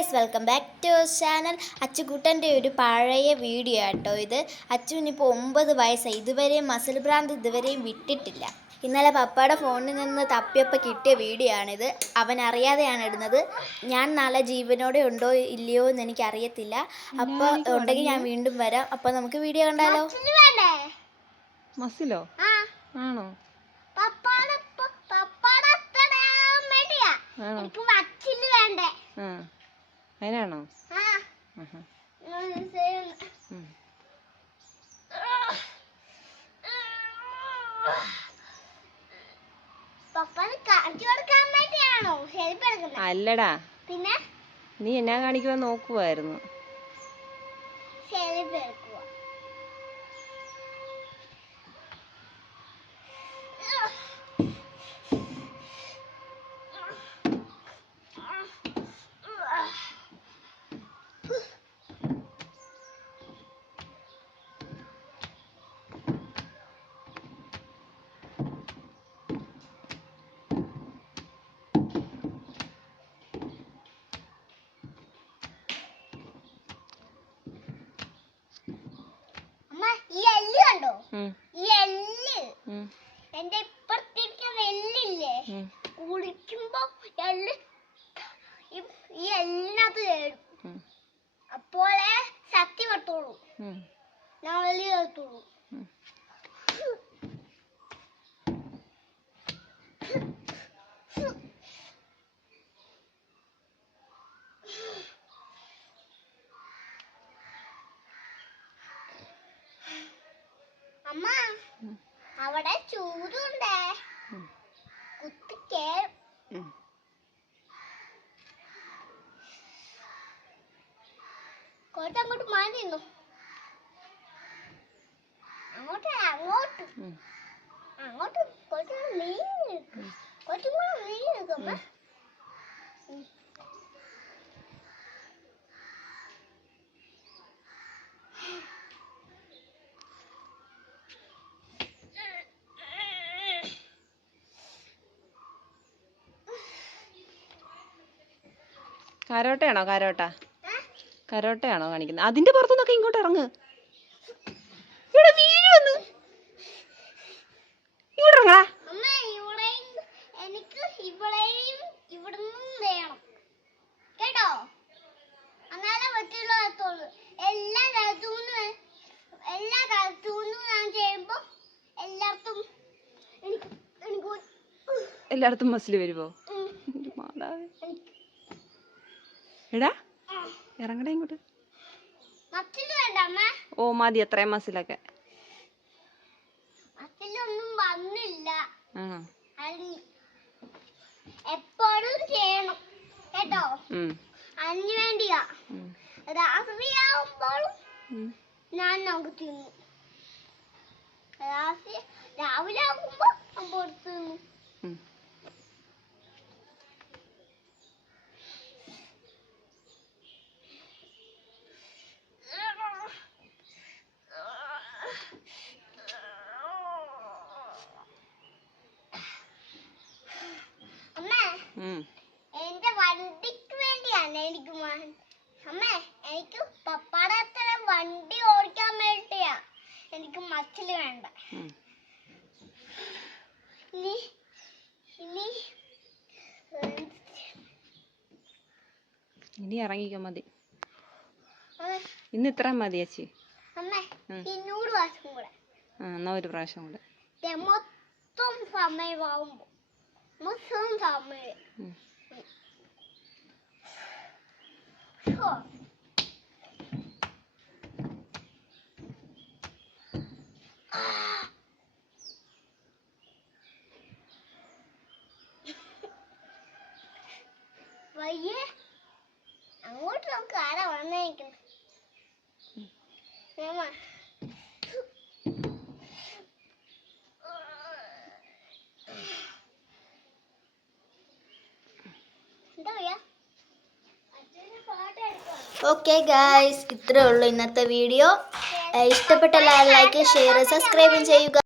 Guys welcome back to channel അച്ചുകുട്ടന്റെ ഒരു പഴയ video ആട്ടോ ഇത്. അച്ചുവിനിപ്പോൾ ഒമ്പത് വയസ്സായി. ഇതുവരെയും മസിൽ ഭ്രാന്ത് ഇതുവരെയും വിട്ടിട്ടില്ല. ഇന്നലെ പപ്പയുടെ ഫോണിൽ നിന്ന് തപ്പിയപ്പോൾ കിട്ടിയ വീഡിയോ ആണിത്. അവൻ അറിയാതെയാണ് ഇടുന്നത്. ഞാൻ നാളെ ജീവനോടെ ഉണ്ടോ ഇല്ലയോ എന്ന് എനിക്ക് അറിയത്തില്ല അപ്പോൾ ഉണ്ടെങ്കിൽ ഞാൻ വീണ്ടും വരാം. അപ്പോൾ നമുക്ക് വീഡിയോ കണ്ടാലോ? വേണ്ടേ? മസിലോ ആ. ആണോ? പപ്പാടെ പപ്പാടെ വേണ്ടേ? ആ. അതിനാണോ? ശരി. അല്ലടാ. പിന്നെ? നീ എന്നാ കാണിക്കുവാൻ നോക്കുവായിരുന്നു. ഹെൽപ്പ് ഈ എല്ല് എന്റെ ഇപ്പുറത്തിരിക്കുന്ന എല്ലില്ലേ കുളിക്കുമ്പോ എല്ല് ഈ- എല്ലിനകത്ത് ഉം, അപ്പോളെ ശക്തി പറ്റുള്ളൂ ഉം, ഞാൻ അവിടെ ചൂടുണ്ടേ. കുത്തി കേറും. ഉം. കുറച്ചങ്ങോട്ട് മാറി അങ്ങോട്ട് അങ്ങോട്ട്. അങ്ങോട്ട് കുറച്ച് നീങ്ങി നിൽക്കും. കുറച്ചും കൂടെ നീങ്ങി നിൽക്കും കരോട്ടയാണോ കരോട്ട? കരോട്ടയാണോ കാണിക്കുന്നത്? അതിന്റെ പുറത്തുനിന്നൊക്കെ ഇങ്ങോട്ട് ഇറങ്ങ്. ഇവിടെ വീഴുവന്ന് ഇങ്ങോട്ട് ഇറങ്ങാ അമ്മ ഇവിടെയും എനിക്ക് ഇവിടെയും ഇവിടുന്നും വേണം. കേട്ടോ? എന്നാലേ പറ്റുള്ളൂ എത്തുള്ളൂ എല്ലാ സ്ഥലത്തുനിന്ന് എല്ലാ ഞാൻ ചെയ്യുമ്പോ എല്ലായിടത്തും മസിൽ വരുമോ മാതാവേ. എടാ ഇറങ്ങടേ ഇങ്ങോട്ട്. ഓ മതി അത്രയും മസിലൊക്കെ. വന്നില്ല. എപ്പോഴും ചെയ്യണം. കേട്ടോ? ഉം, അതിന് വേണ്ടിയാ. ഉം, രാത്രിയാവുമ്പോഴും ഞാൻ നമുക്ക് തിന്നു. ഇനി ഇറങ്ങിക്കോ മതി. ഇന്ന് ഇത്ര മതി ചേച്ചി. ആ എന്നാ ഒരു പ്രാവശ്യം കൂടെ. മൊത്തം സമയമാവുമ്പോ മൊത്തം സമയം. ഉം. ഹോ. വയ്യേ അങ്ങോട്ട് നമുക്ക് ആരാ വന്നേക്കുന്നത്? എന്താ പറയാ? ഓക്കെ ഗായ്സ് ഇത്രേ ഉള്ളൂ ഇന്നത്തെ വീഡിയോ ഇഷ്ടപ്പെട്ട ലൈക്ക് ഷെയർ സബ്സ്ക്രൈബും ചെയ്യുക.